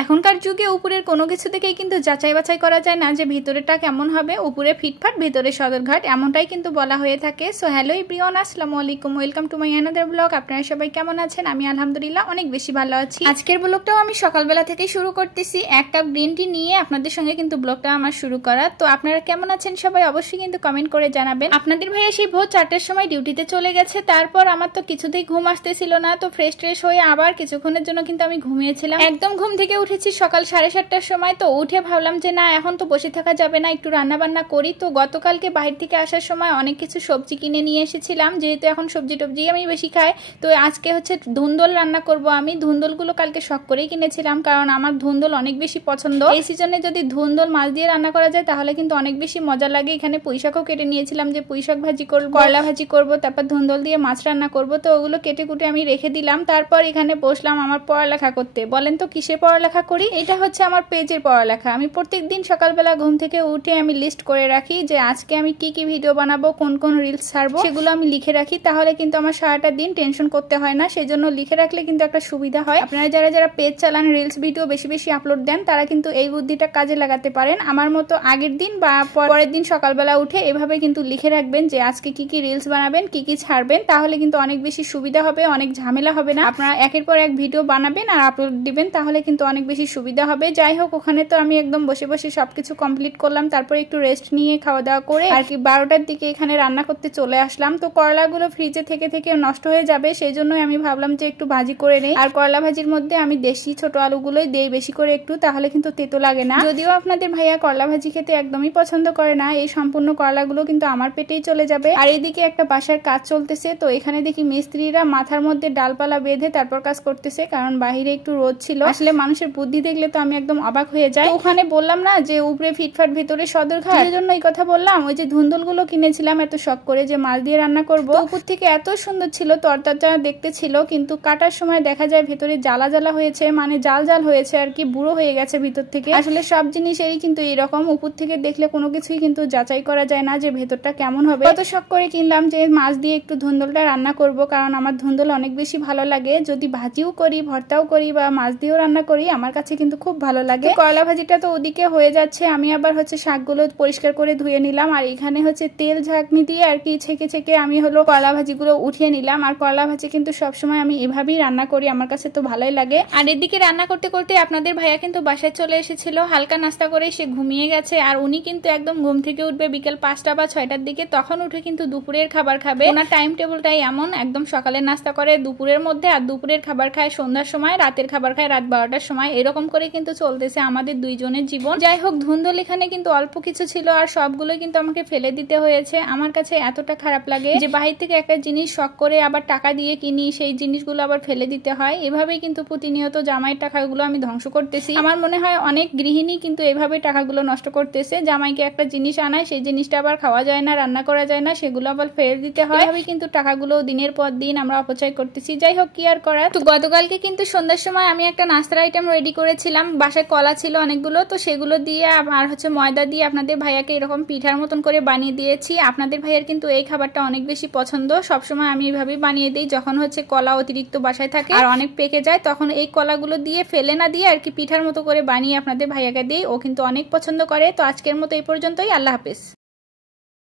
এখনকার যুগে উপরের কোনো কিছু থেকেই কিন্তু যাচাই বাছাই করা যায় না যে ভিতরেটা কেমন হবে। উপরে ফিটফাট ভিতরে সদরঘাট এমনটাই কিন্তু বলা হয়ে থাকে। সো হ্যালো এভরিওয়ান, আসসালামু আলাইকুম, welcome to my another blog. আপনারা সবাই কেমন আছেন? আমি আলহামদুলিল্লাহ অনেক বেশি ভালো আছি। আজকের ব্লগটাও আমি সকালবেলা থেকেই শুরু করতেছি, এক কাপ গ্রিন টি নিয়ে আপনাদের সঙ্গে কিন্তু ব্লগটা আমার শুরু করা। তো আপনারা কেমন আছেন সবাই অবশ্যই কিন্তু কমেন্ট করে জানাবেন। আপনাদের ভাইয়া সেই ভোর 4টার সময় ডিউটিতে চলে গেছে, তারপর আমার তো কিছুতেই ঘুম আসতেছিল না। তো ফ্রেশ ট্রেশ হয়ে আবার কিছুক্ষণের জন্য কিন্তু আমি ঘুমিয়েছিলাম। একদম ঘুম থেকে উঠেছি সকাল 7:30টার সময়। তো উঠে ভাবলাম যে না, এখন তো বসে থাকা যাবে না, একটু রান্না বান্না করি। তো গতকালকে বাইরে থেকে আসার সময় অনেক কিছু সবজি কিনে নিয়ে এসেছিলাম, যেহেতু এখন সবজি টবজি আমি বেশি খাই। তো আজকে হচ্ছে ধুন্দল রান্না করব আমি। ধুন্দলগুলো কালকে শখ করেই কিনেছিলাম, কারণ আমার ধুন্দল অনেক বেশি পছন্দ। এই সিজনে যদি ধুন্দল মাছ দিয়ে রান্না করা যায় তাহলে কিন্তু অনেক বেশি মজা লাগে। এখানে পুঁইশাকও কেটে নিয়েছিলাম, যে পুঁইশাক ভাজি করবো, করলা ভাজি করব, তারপর ধুন্দল দিয়ে মাছ রান্না করব। তো ওগুলো কেটে কুটে আমি রেখে দিলাম। তারপর এখানে বসলাম আমার পড়ালেখা করতে। বলেন তো কিসে পড়ালেখা করি? এটা হচ্ছে আমার পেজের পড়ালেখা। আমি প্রত্যেকদিন সকালবেলা ঘুম থেকে উঠে আমি লিস্ট করে রাখি যে আজকে আমি কি কি ভিডিও বানাবো, কোন কোন রিলস ছাড়বো, সেগুলো আমি লিখে রাখি। তাহলে কিন্তু আমার সারাটা দিন টেনশন করতে হয় না। সেই জন্য লিখে রাখলে কিন্তু একটা সুবিধা হয়। আপনারা যারা যারা পেজ চালান, রিলস ভিডিও বেশি বেশি আপলোড দেন, তারা কিন্তু এই বুদ্ধিটা কাজে লাগাতে পারেন। আমার মতো আগের দিন বা পরের দিন সকালবেলা উঠে এভাবে কিন্তু লিখে রাখবেন যে আজকে কি কি রিলস বানাবেন, কি কি ছাড়বেন। তাহলে কিন্তু অনেক বেশি সুবিধা হবে, অনেক ঝামেলা হবে না। আপনারা একের পর এক ভিডিও বানাবেন আর আপলোড দিবেন, তাহলে কিন্তু অনেক বেশি সুবিধা হবে। যাই হোক, ওখানে তো আমি একদম বসে বসে সবকিছু কমপ্লিট করলাম। তারপরে একটু রেস্ট নিয়ে খাওয়া দাওয়া করে আর কি 12টার দিকে এখানে রান্না করতে চলে আসলাম। তো করলাগুলো ফ্রিজে থেকে থেকে নষ্ট হয়ে যাবে, সেই জন্যই আমি ভাবলাম যে একটু ভাজি করে নেই। আর করলা ভাজির মধ্যে আমি দেশি ছোট আলুগুলোই দেই বেশি করে একটু, তাহলে কিন্তু তেতো লাগে না। যদিও আপনাদের ভাইয়া করলা ভাজি খেতে একদমই পছন্দ করে না, এই সম্পূর্ণ করলাগুলো কিন্তু আমার পেটেই চলে যাবে। আর এদিকে একটা বাসার কাজ চলতেছে। তো এখানে দেখি মিস্ত্রিরা মাথার মধ্যে ডালপালা বেঁধে তারপর কাজ করতেছে, কারণ বাহিরে একটু রোদ ছিল। আসলে মানুষের বুদ্ধি দেখলে তো আমি একদম অবাক হয়ে যাই। ওখানে বললাম না যে উপরে ফিটফাট ভিতরে সদরঘাট, এর জন্য এই কথা বললাম। ওই যে ধুন্দল গুলো কিনেছিলাম এত শখ করে যে মাছ দিয়ে রান্না করবো, উপর থেকে এত সুন্দর ছিল, তরতাজা দেখতে ছিল, কিন্তু কাটার সময় দেখা যায় ভেতরে জ্বালা জ্বালা হয়েছে, মানে জাল জাল হয়েছে আর কি, বুড়ো হয়ে গেছে ভিতর থেকে। আসলে সব জিনিসেরই কিন্তু এরকম, উপর থেকে দেখলে কোনো কিছুই কিন্তু যাচাই করা যায় না যে ভেতরটা কেমন হবে। কত শখ করে কিনলাম যে মাছ দিয়ে একটু ধুন্দলটা রান্না করব, কারণ আমার ধুন্দল অনেক বেশি ভালো লাগে। যদি ভাজিও করি, ভর্তাও করি বা মাছ দিয়েও রান্না করি, আমার কাছে কিন্তু খুব ভালো লাগে। করলা ভাজিটা তো ওদিকে হয়ে যাচ্ছে, আমি আবার হচ্ছে শাকগুলো পরিষ্কার করে ধুয়ে নিলাম। আর এখানে হচ্ছে তেল ঝাঁকনি দিয়ে আর কি ছেঁকে ছেঁকে আমি হলো করলা ভাজিগুলো উঠিয়ে নিলাম। আর করলা ভাজি কিন্তু সবসময় আমি এভাবেই রান্না করি, আমার কাছে তো ভালোই লাগে। আর এদিকে রান্না করতে করতে আপনাদের ভাইয়া কিন্তু বাসায় চলে এসেছিল, হালকা নাস্তা করে সে ঘুমিয়ে গেছে। আর উনি কিন্তু একদম ঘুম থেকে উঠবে বিকেল 5টা বা 6টার দিকে, তখন উঠে কিন্তু দুপুরের খাবার খাবে। ওনার টাইম টেবিলটাই এমন, একদম সকালের নাস্তা করে দুপুরের মধ্যে, আর দুপুরের খাবার খায় সন্ধ্যার সময়, রাতের খাবার খায় রাত 12টার সময়। এরকম করে কিন্তু চলতেছে আমাদের দুইজনের জীবন। যাই হোক, ধুন্দল এখানে কিন্তু অল্প কিছু ছিল, আর সবগুলো কিন্তু আমাকে ফেলে দিতে হয়েছে। আমার কাছে এতটা খারাপ লাগে যে বাহির থেকে একটা জিনিস শখ করে আবার টাকা দিয়ে কিনি, সেই জিনিসগুলো আবার ফেলে দিতে হয়। এভাবেই কিন্তু প্রতিনিয়ত জামাইয়ের টাকাগুলো আমি ধ্বংস করতেছি। আমার মনে হয় অনেক গৃহিণী কিন্তু এভাবে টাকাগুলো নষ্ট করতেছে। জামাইকে একটা জিনিস আনায়, সেই জিনিসটা আবার খাওয়া যায় না, রান্না করা যায় না, সেগুলো আবার ফেলে দিতে হয়। এভাবে কিন্তু টাকাগুলো দিনের পর দিন আমরা অপচয় করতেছি। যাই হোক, কি আর করার। তো গতকালকে কিন্তু সন্ধ্যার সময় আমি একটা নাস্তার আইটেম রেডি করেছিলাম। বাসায় কলা ছিল অনেকগুলো, তো সেগুলো দিয়ে আর হচ্ছে ময়দা দিয়ে আপনাদের ভাইয়াকে এরকম পিঠার মতন করে বানিয়ে দিয়েছি। আপনাদের ভাইয়ার কিন্তু এই খাবারটা অনেক বেশি পছন্দ। সবসময় আমি এইভাবেই বানিয়ে দিই, যখন হচ্ছে কলা অতিরিক্ত বাসায় থাকে আর অনেক পেকে যায়, তখন এই কলাগুলো দিয়ে ফেলে না দিয়ে আর কি পিঠার মতো করে বানিয়ে আপনাদের ভাইয়াকে দিই। ও কিন্তু অনেক পছন্দ করে। তো আজকের মতো এই পর্যন্তই, আল্লাহ হাফেজ।